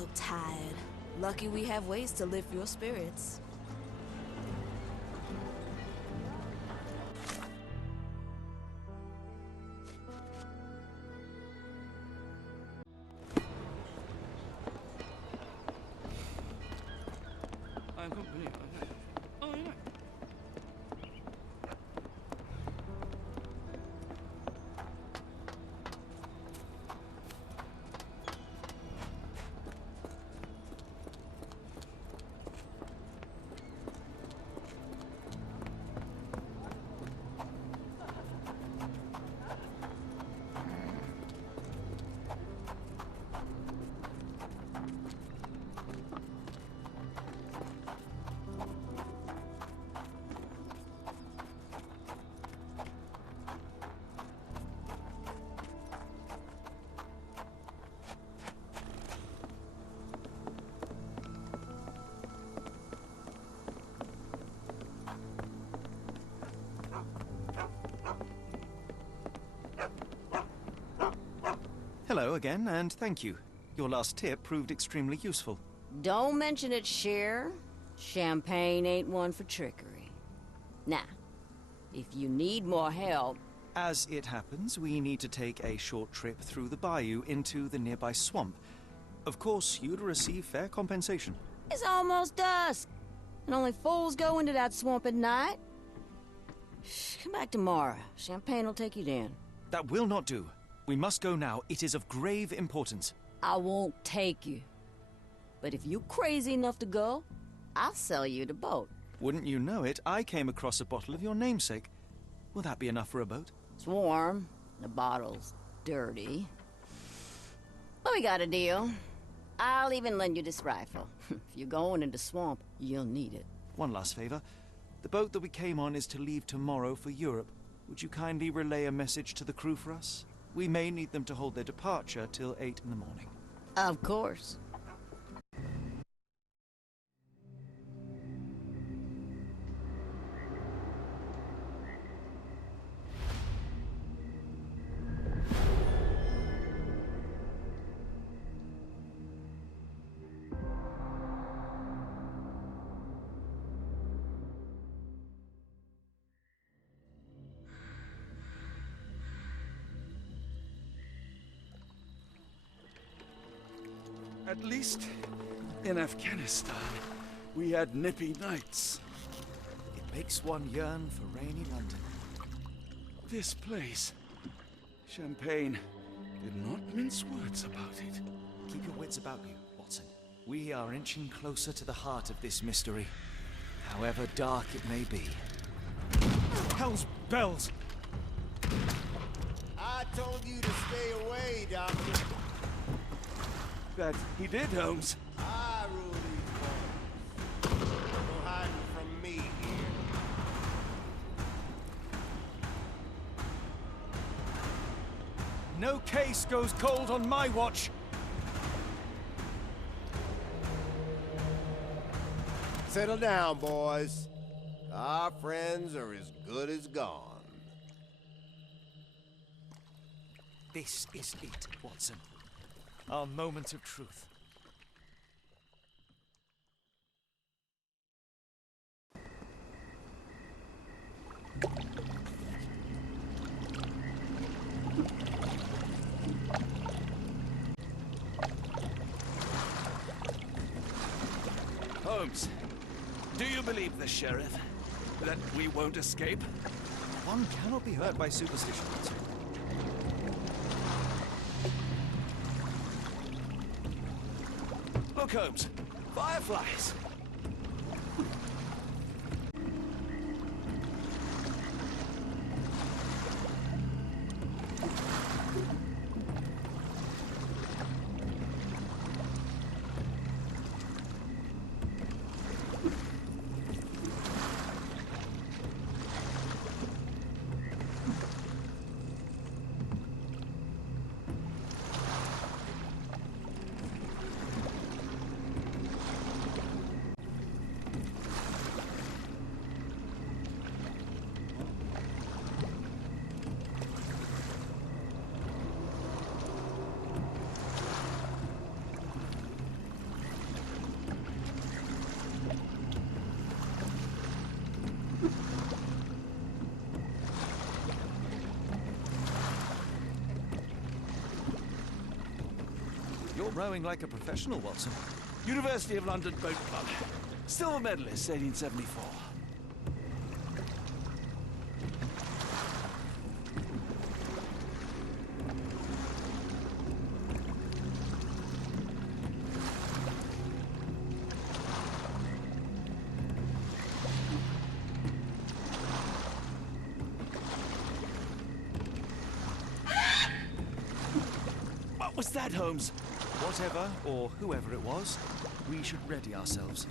look tired. Lucky we have ways to lift your spirits. I can't believe it. Oh, you know. Hello again, and thank you. Your last tip proved extremely useful. Don't mention it, Cher. Champagne ain't one for trickery. Now, if you need more help... As it happens, we need to take a short trip through the bayou into the nearby swamp. Of course, you'd receive fair compensation. It's almost dusk, and only fools go into that swamp at night. Come back tomorrow. Champagne will take you down. That will not do. We must go now. It is of grave importance. I won't take you. But if you crazy enough to go, I'll sell you the boat. Wouldn't you know it, I came across a bottle of your namesake. Will that be enough for a boat? It's warm. The bottle's dirty. But we got a deal. I'll even lend you this rifle. If you're going into swamp, you'll need it. One last favor. The boat that we came on is to leave tomorrow for Europe. Would you kindly relay a message to the crew for us? We may need them to hold their departure till 8 in the morning. Of course. At least in Afghanistan, we had nippy nights. It makes one yearn for rainy London. This place, Champagne, did not mince words about it. Keep your wits about you, Watson. We are inching closer to the heart of this mystery, however dark it may be. Hell's bells! I told you to stay away, Doctor. That he did, Holmes. I rule these waters. No hiding from me here. No case goes cold on my watch! Settle down, boys. Our friends are as good as gone. This is it, Watson. Our moment of truth. Holmes, do you believe the sheriff? That we won't escape? One cannot be hurt by superstition, Watson. Look, Holmes, fireflies. You're rowing like a professional, Watson. University of London Boat Club. Silver medalist, 1874. What was that, Holmes? Whatever, or whoever it was, we should ready ourselves.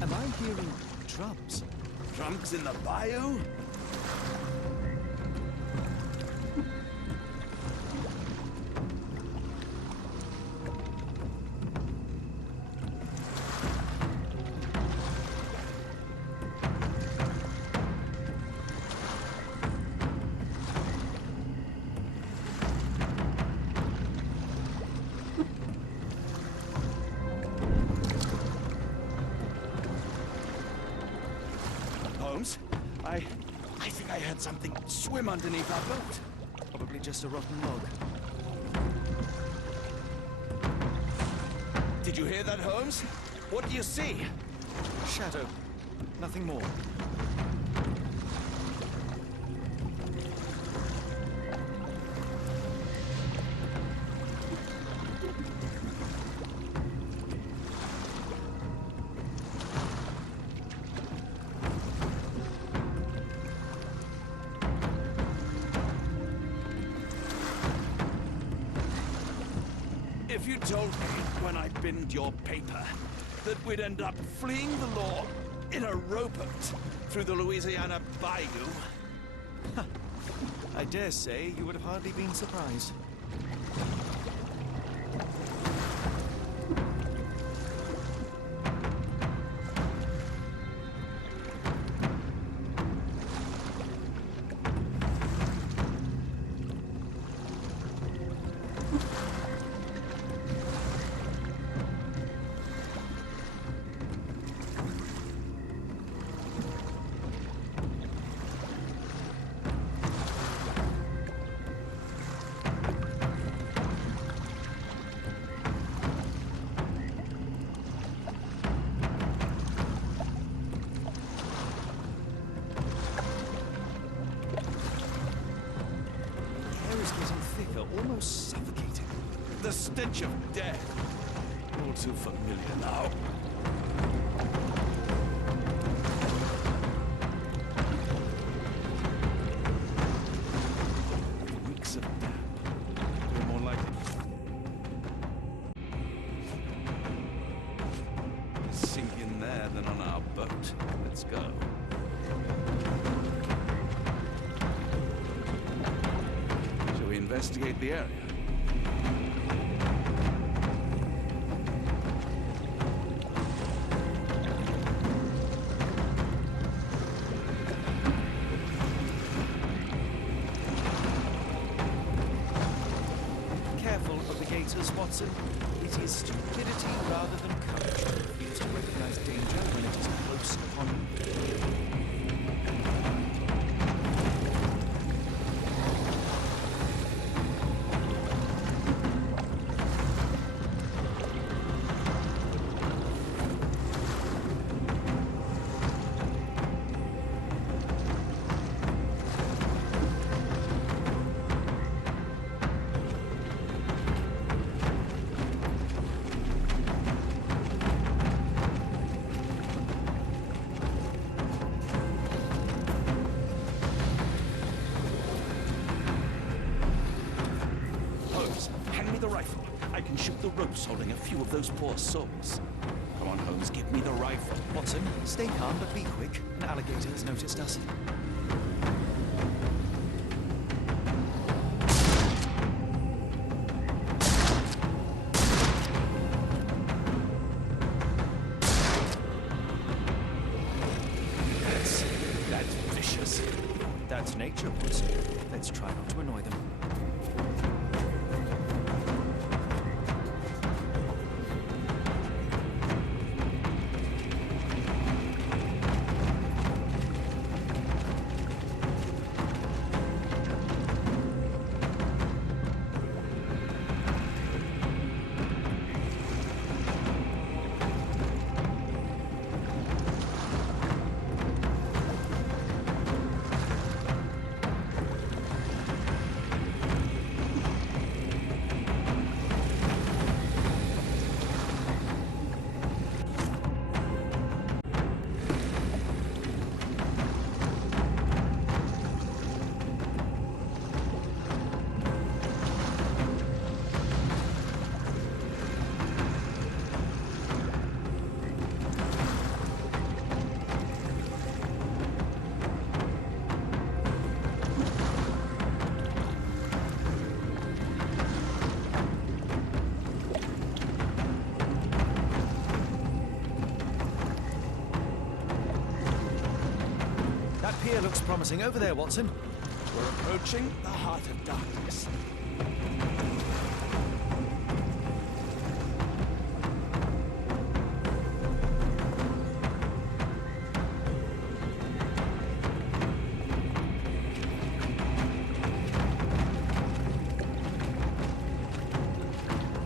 Am I hearing drums? Drums in the bayou? Holmes, I think I heard something swim underneath our boat. Probably just a rotten log. Did you hear that, Holmes? What do you see? Shadow. Nothing more. If you told me when I binned your paper that we'd end up fleeing the law in a rowboat through the Louisiana Bayou, I dare say you would have hardly been surprised. Almost suffocating. the stench of death. All too familiar now. Reeks of damp. We're more likely to sink in there than on our boat. Let's go. Shall we investigate the area? Careful of the gators, Watson. It is stupidity rather than courage that refuses to recognize danger when it is close upon you. Hand me the rifle. I can shoot the ropes holding a few of those poor souls. Come on, Holmes, give me the rifle. Watson, stay calm but be quick. An alligator has noticed us. nature, Watson. Let's try not to annoy them. That pier looks promising. Over there, Watson. We're approaching the heart of darkness.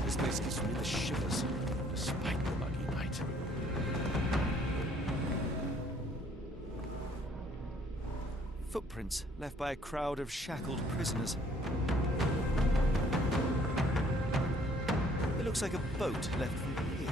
This place gives me the shivers, despite the muggy night. Footprints left by a crowd of shackled prisoners. It looks like a boat left from here.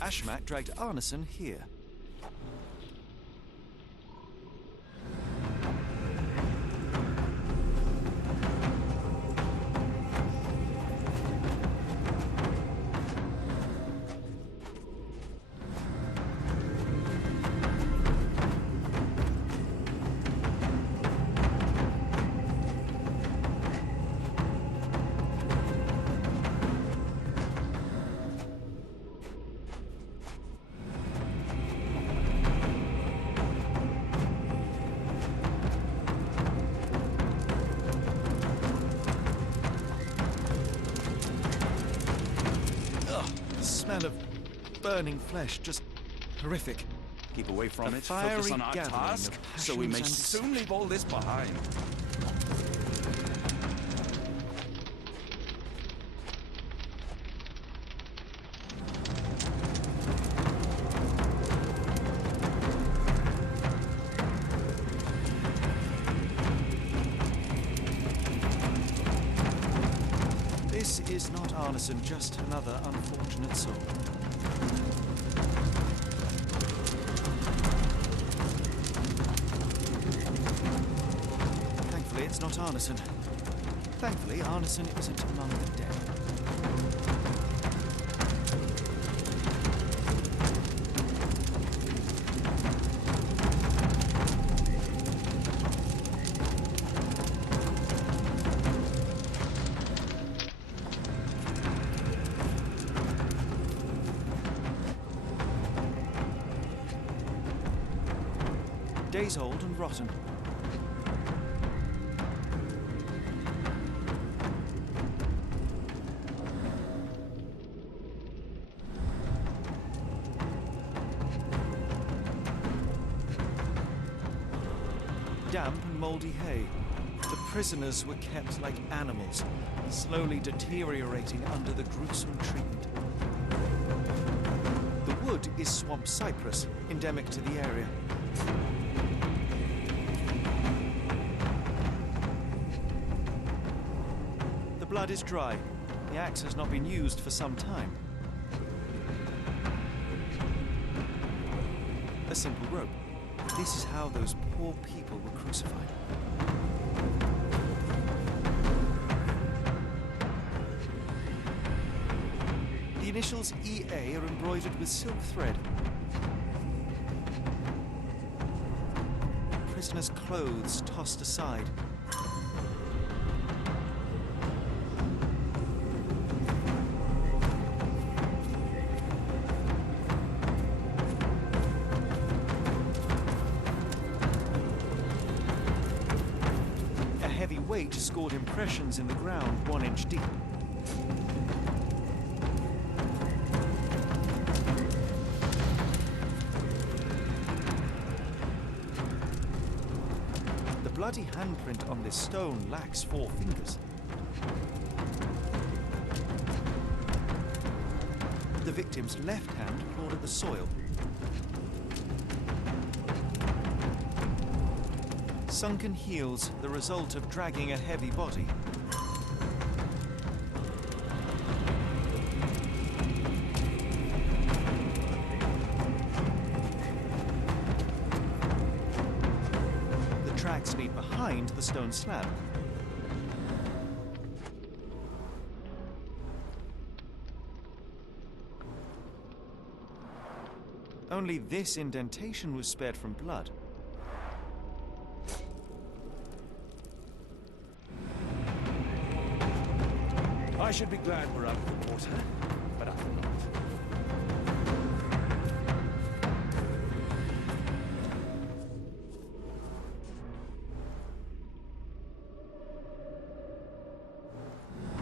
Ashmat dragged Arneson here. Smell of burning flesh, just horrific. Keep away from A it, focus fiery on our gathering task, of so we may passions and soon leave all this behind. This is not Arneson, just another unfortunate soul. Thankfully, it's not Arneson. Thankfully, Arneson isn't among the dead. Days old and rotten. Damp and mouldy hay. The prisoners were kept like animals, slowly deteriorating under the gruesome treatment. The wood is swamp cypress, endemic to the area. The blood is dry. The axe has not been used for some time. A simple rope. This is how those poor people were crucified. initials EA are embroidered with silk thread. Prisoner's clothes tossed aside. A heavy weight scored impressions in the ground 1 inch deep. The bloody handprint on this stone lacks 4 fingers. The victim's left hand clawed at the soil. Sunken heels, the result of dragging a heavy body. The tracks lead behind the stone slab. Only this indentation was spared from blood. I should be glad we're out of the water, but I'm not.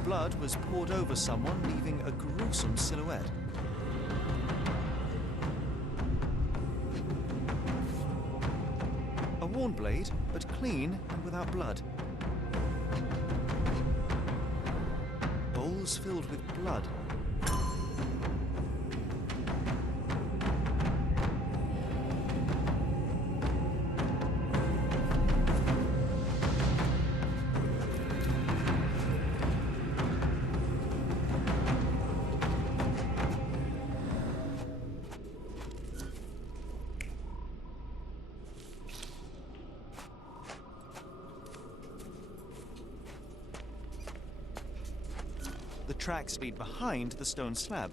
Blood was poured over someone, leaving a gruesome silhouette. A worn blade, but clean and without blood. Bowls filled with blood. The tracks lead behind the stone slab.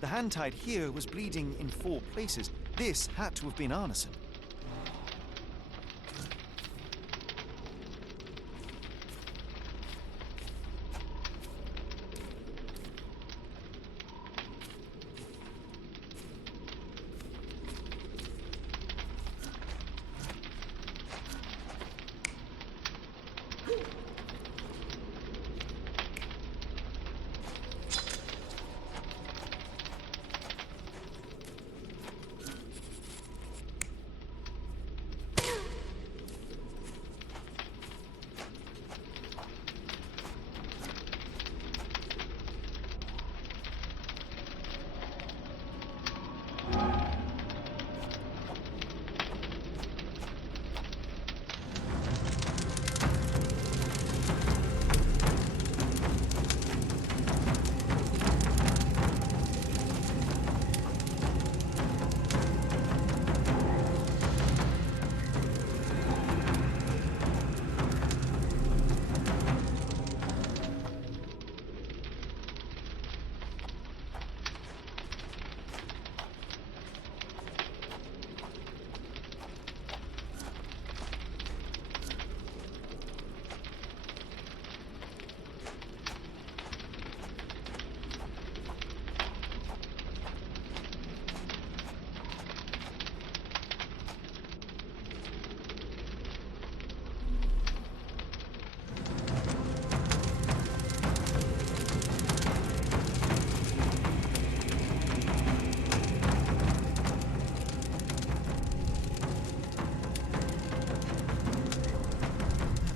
The hand tied here was bleeding in 4 places. This had to have been arneson.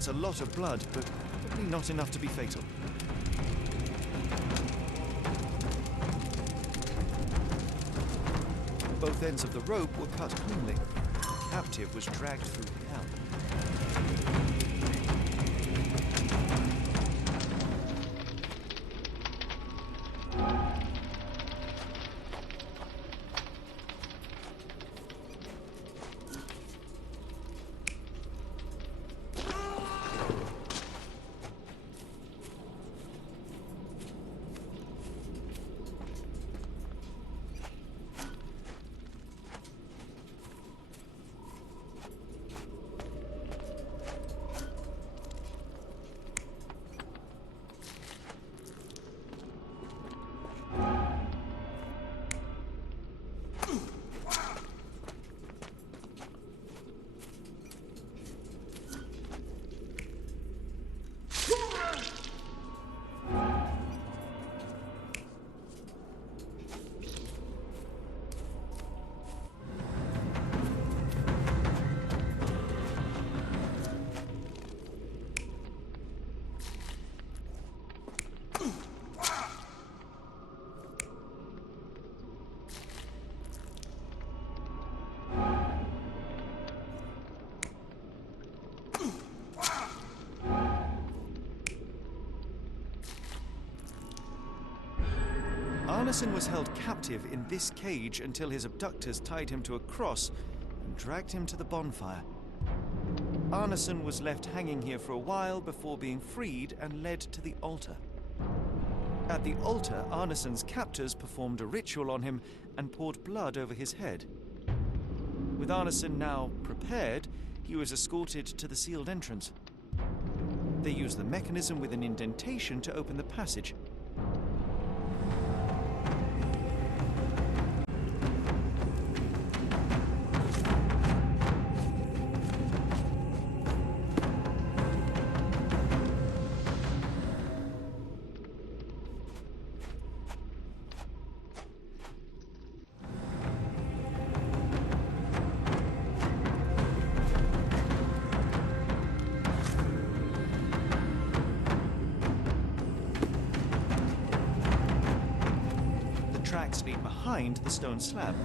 That's a lot of blood, but probably not enough to be fatal. Both ends of the rope were cut cleanly. The captive was dragged through hell. Arneson was held captive in this cage until his abductors tied him to a cross and dragged him to the bonfire. Arneson was left hanging here for a while before being freed and led to the altar. At the altar, Arneson's captors performed a ritual on him and poured blood over his head. With Arneson now prepared, he was escorted to the sealed entrance. They used the mechanism with an indentation to open the passage. Tracks lead behind the stone slab.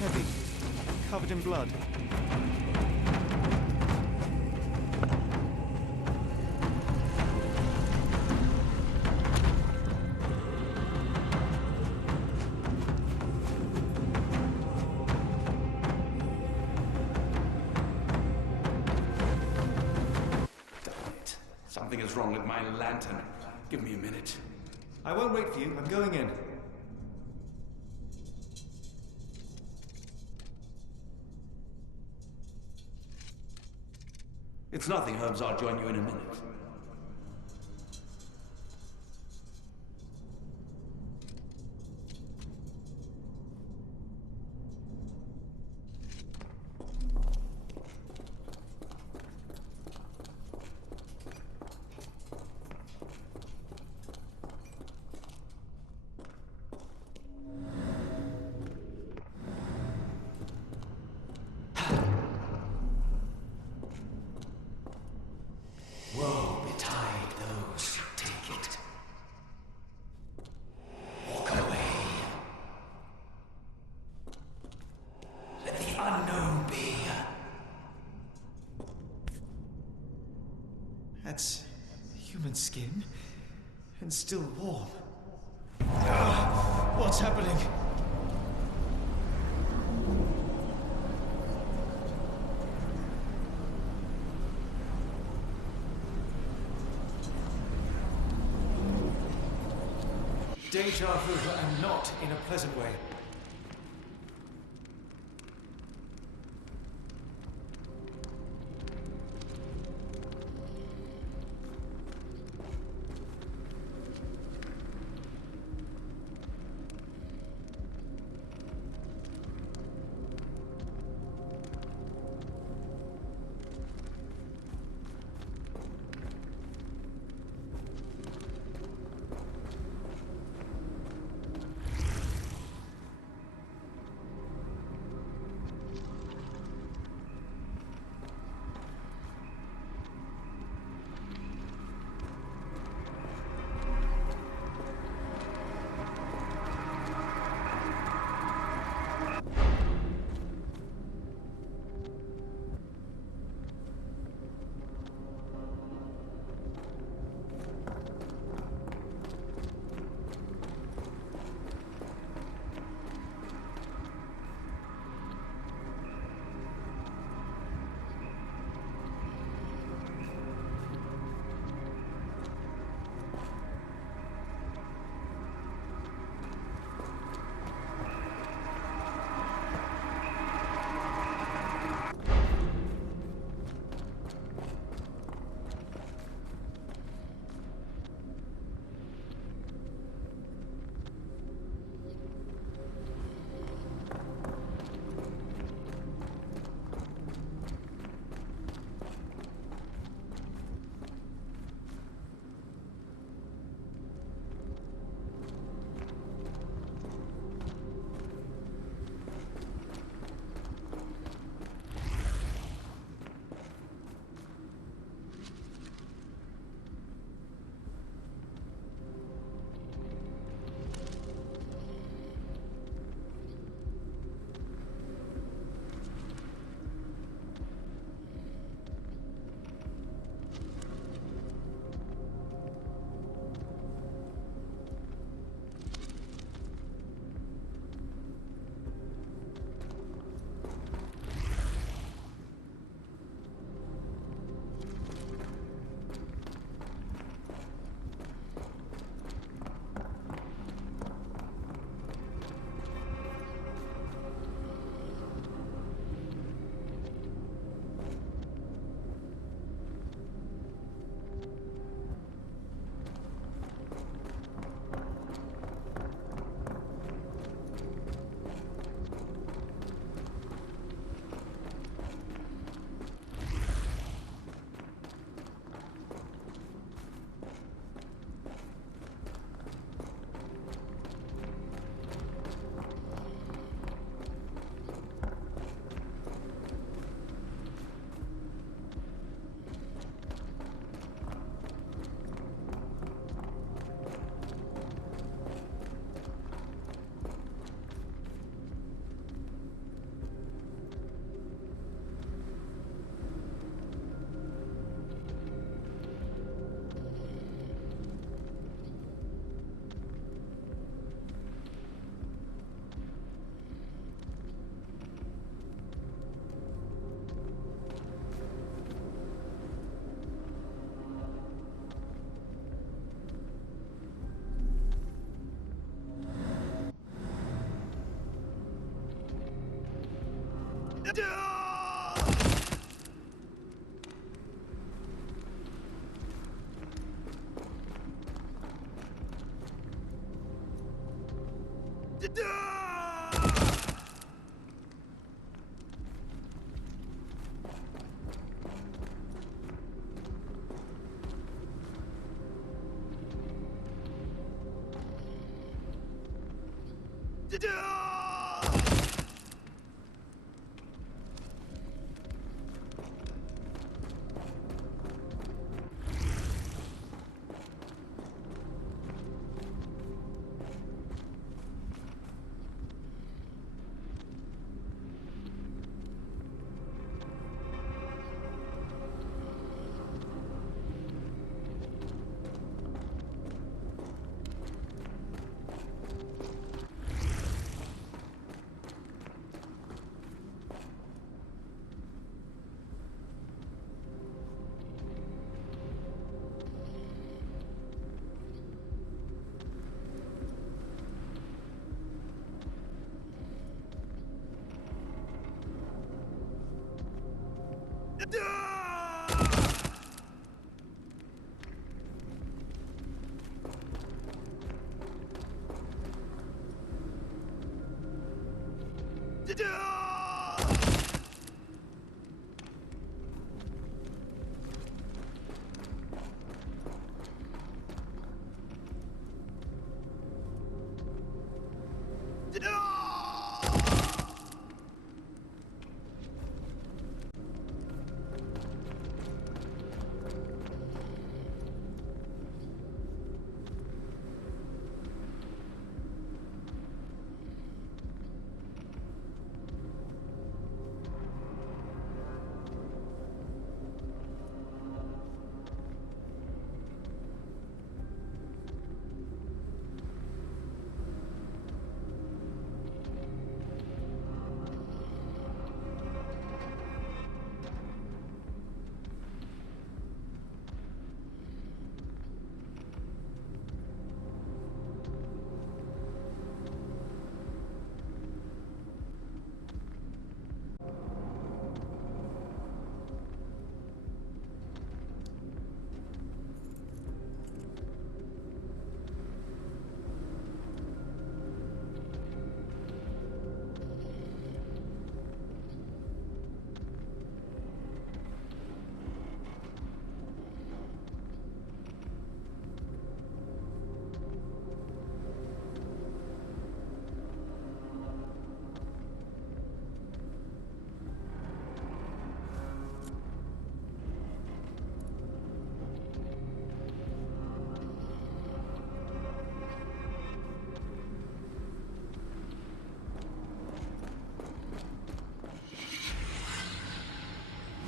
Heavy, covered in blood. Something is wrong with my lantern. Give me a minute. I won't wait for you. I'm going in. It's nothing, Holmes. I'll join you in a minute. Woe betide those who take it. Walk away. Let the unknown be. That's human skin, and still warm. What's happening? Deja vu, and not in a pleasant way.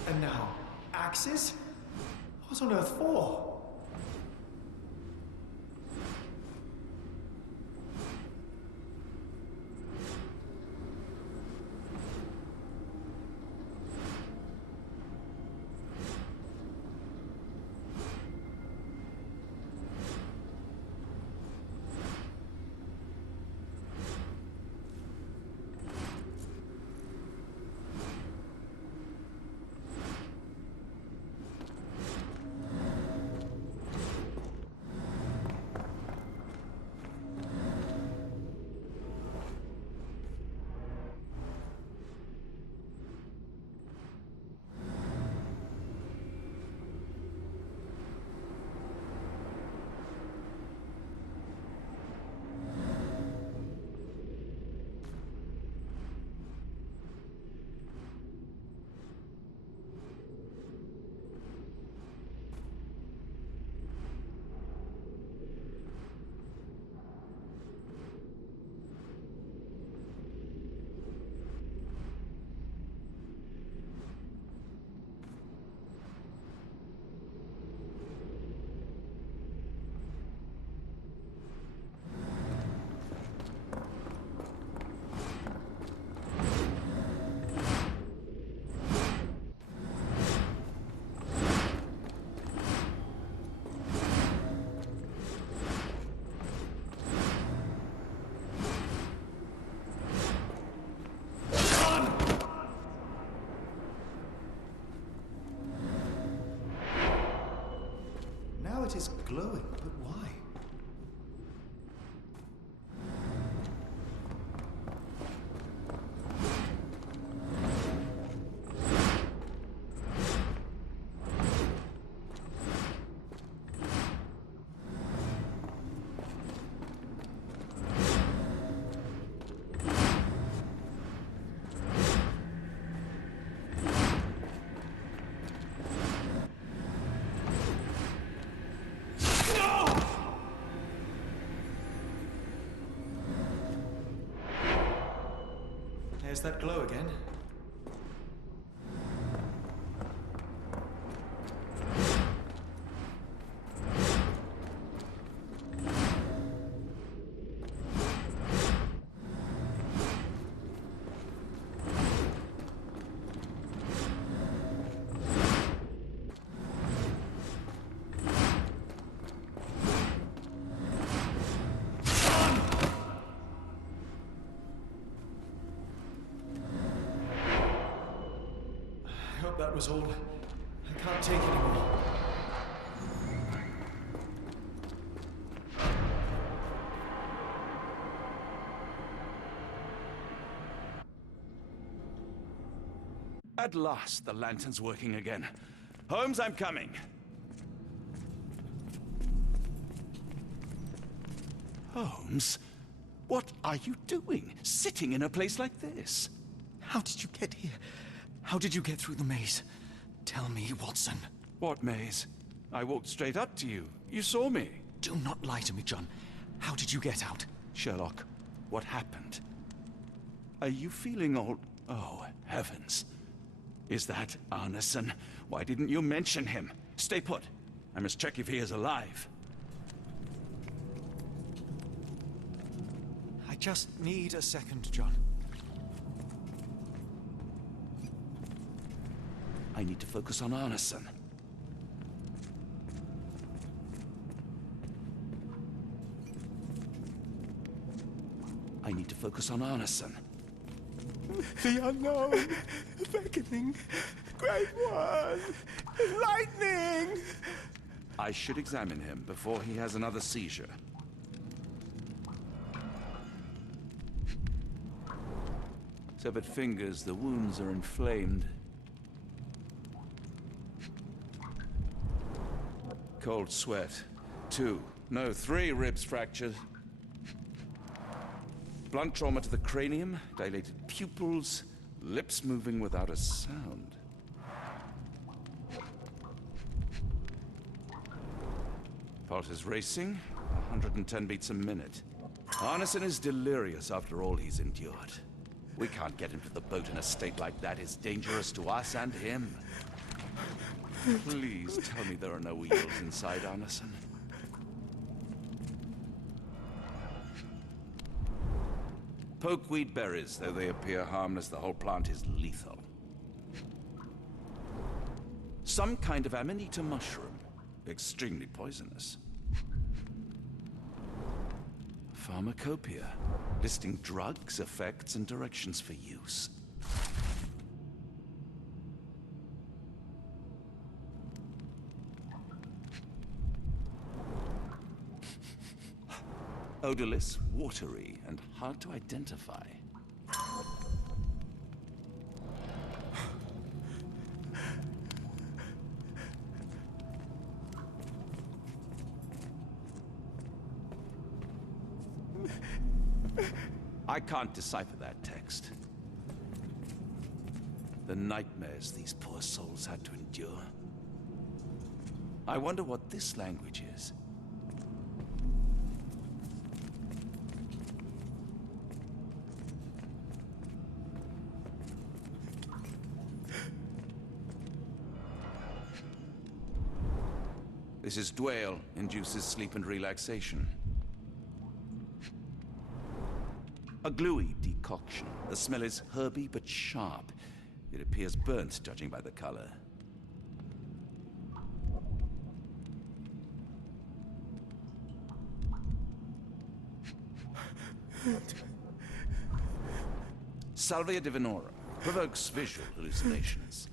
And now, axes? What on earth for? light is glowing, but why? There's that glow again. I hope that was all. I can't take it anymore. At last, the lantern's working again. Holmes, I'm coming. Holmes, what are you doing, sitting in a place like this? How did you get here? How did you get through the maze? Tell me, Watson. What maze? I walked straight up to you. You saw me. Do not lie to me, John. How did you get out? Sherlock, what happened? Are you feeling all... Oh, heavens. Is that Arneson? Why didn't you mention him? Stay put. I must check if he is alive. I just need a second, John. I need to focus on Arneson. I need to focus on Arneson. The unknown, beckoning, great one, lightning! I should examine him before he has another seizure. Severed fingers, the wounds are inflamed. Cold sweat. 2, no, 3 ribs fractured. Blunt trauma to the cranium, dilated pupils, lips moving without a sound. Pulse is racing, 110 beats a minute. Arneson is delirious after all he's endured. We can't get him to the boat in a state like that. It's dangerous to us and him. Please tell me there are no eels inside Arneson. Pokeweed berries, though they appear harmless, the whole plant is lethal. Some kind of amanita mushroom, extremely poisonous. Pharmacopoeia, listing drugs, effects, and directions for use. Odorless, watery, and hard to identify. I can't decipher that text. The nightmares these poor souls had to endure. I wonder what this language is. This is Dwale, induces sleep and relaxation. A gluey decoction. The smell is herby but sharp. It appears burnt, judging by the color. Salvia divinorum. Provokes visual hallucinations.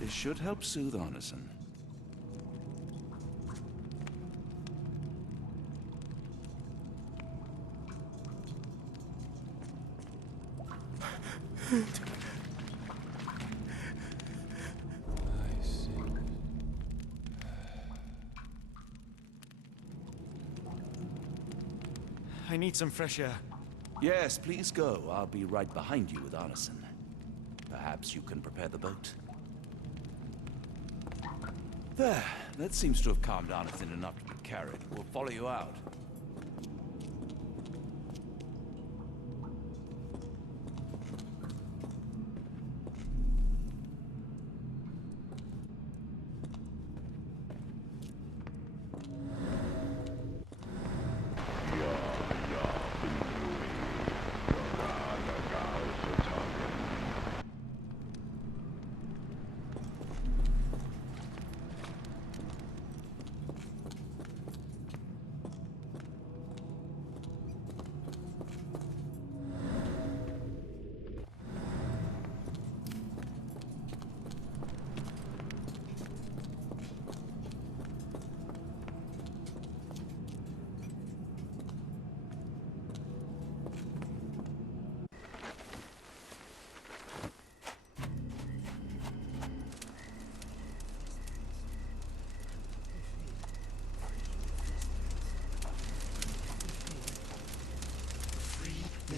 This should help soothe Arneson. I need some fresh air. Yes, please go. I'll be right behind you with Arneson. Perhaps you can prepare the boat. There. That seems to have calmed Arneson enough to be carried. We'll follow you out.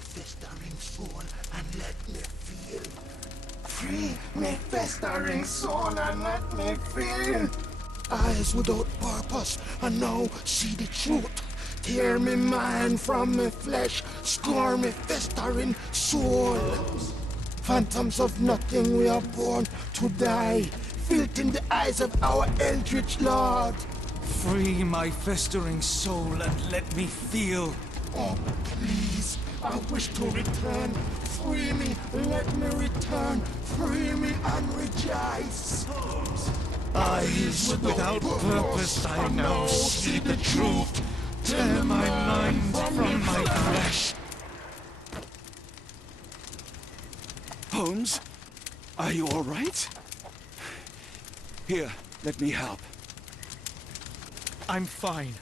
Festering soul and let me feel. Free me festering soul and let me feel. Eyes without purpose and now see the truth. Tear me mind from me flesh, score me festering soul. Phantoms of nothing, we are born to die. Filth in the eyes of our eldritch lord. Free my festering soul and let me feel. Oh, please, I wish to return. Free me, let me return. Free me and rejoice. Eyes without purpose, I now see the truth. Tear my mind from my flesh. Holmes? Are you all right? Here, let me help. I'm fine.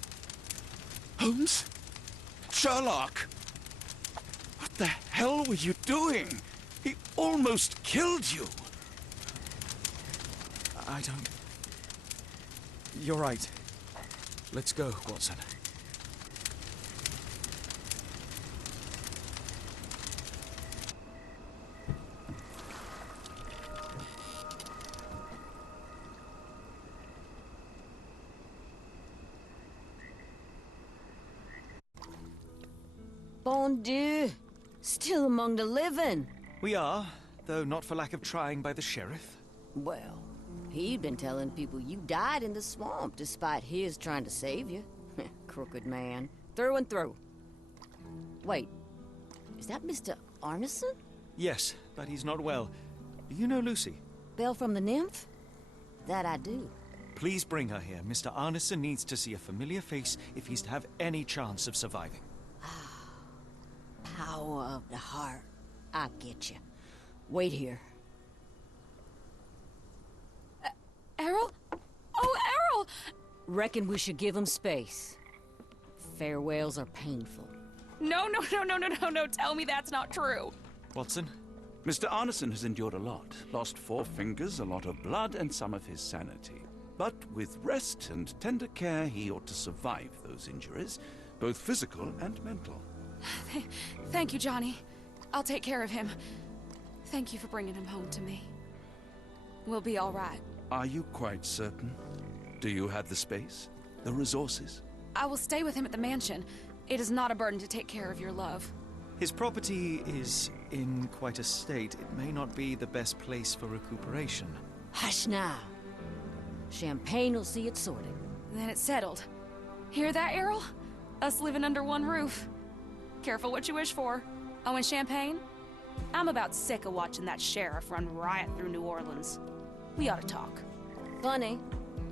Holmes? Sherlock! What the hell were you doing? He almost killed you. I don't... You're right. Let's go, Watson. Bon Dieu! Still among the living. We are, though not for lack of trying by the sheriff. Well, he'd been telling people you died in the swamp despite his trying to save you. Crooked man. Through and through. Wait, is that Mr. Arneson? Yes, but he's not well. Do you know Lucy? Belle from the nymph? That I do. Please bring her here. Mr. Arneson needs to see a familiar face if he's to have any chance of surviving. Power of the heart. I get you. Wait here. Errol? Oh, Errol! Reckon we should give him space. Farewells are painful. No, tell me that's not true. Watson? Mr. Arneson has endured a lot. Lost 4 fingers, a lot of blood, and some of his sanity. But with rest and tender care, he ought to survive those injuries, both physical and mental. Thank you, Johnny. I'll take care of him. Thank you for bringing him home to me. We'll be all right. Are you quite certain? Do you have the space? The resources? I will stay with him at the mansion. It is not a burden to take care of your love. His property is in quite a state. It may not be the best place for recuperation. Hush now. Champagne will see it sorted. Then it's settled. Hear that, Errol? Us living under one roof. Careful what you wish for. Oh, and champagne? I'm about sick of watching that sheriff run riot through New Orleans. We ought to talk. Funny.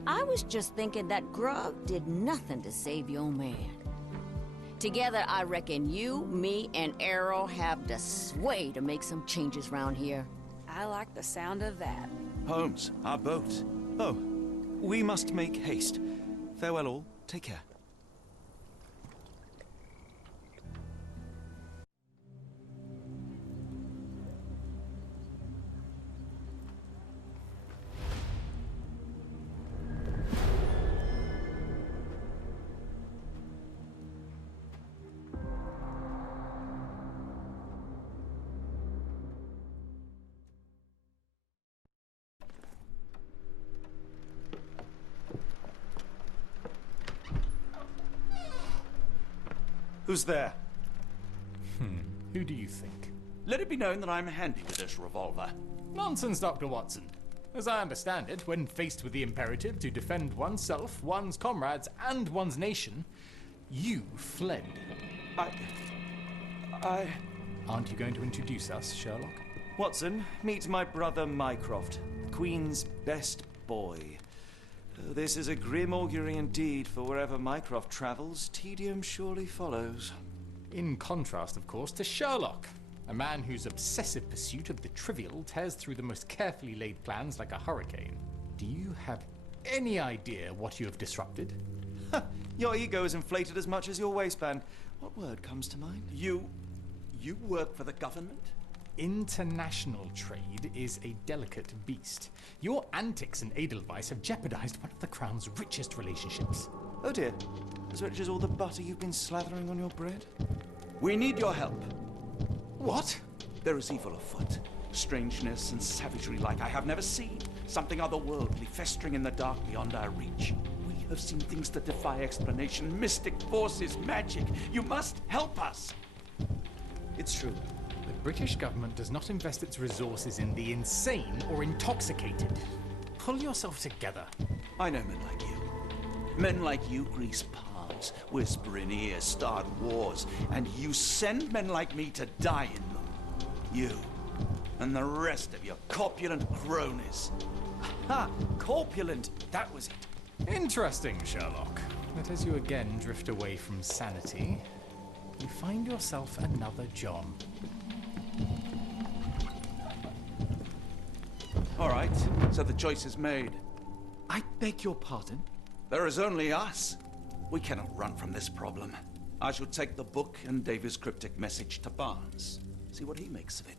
I was just thinking that grub did nothing to save your man. Together, I reckon you, me, and Errol have the sway to make some changes round here. I like the sound of that. Holmes, our boat. Oh, we must make haste. Farewell all. Take care. Who's there? Who do you think? Let it be known that I'm handy with this revolver. Nonsense, Dr. Watson. As I understand it, when faced with the imperative to defend oneself, one's comrades, and one's nation, you fled. I... Aren't you going to introduce us, Sherlock? Watson, meet my brother Mycroft, the Queen's best boy. This is a grim augury indeed, for wherever Mycroft travels, tedium surely follows. In contrast, of course, to Sherlock, a man whose obsessive pursuit of the trivial tears through the most carefully laid plans like a hurricane. Do you have any idea what you have disrupted? Your ego is inflated as much as your waistband. What word comes to mind? You work for the government? International trade is a delicate beast. Your antics and Edelweiss have jeopardized one of the Crown's richest relationships. Oh dear. As rich as all the butter you've been slathering on your bread? We need your help. What? There is evil afoot. Strangeness and savagery like I have never seen. Something otherworldly festering in the dark beyond our reach. We have seen things that defy explanation. Mystic forces, magic. You must help us. It's true. The British government does not invest its resources in the insane or intoxicated. Pull yourself together. I know men like you. Men like you grease palms, whisper in ears, start wars, and you send men like me to die in them. You and the rest of your corpulent cronies. Ha! Corpulent! That was it. Interesting, Sherlock. But as you again drift away from sanity, you find yourself another John. All right, so the choice is made. I beg your pardon? There is only us. We cannot run from this problem. I shall take the book and Davy's cryptic message to Barnes. See what he makes of it.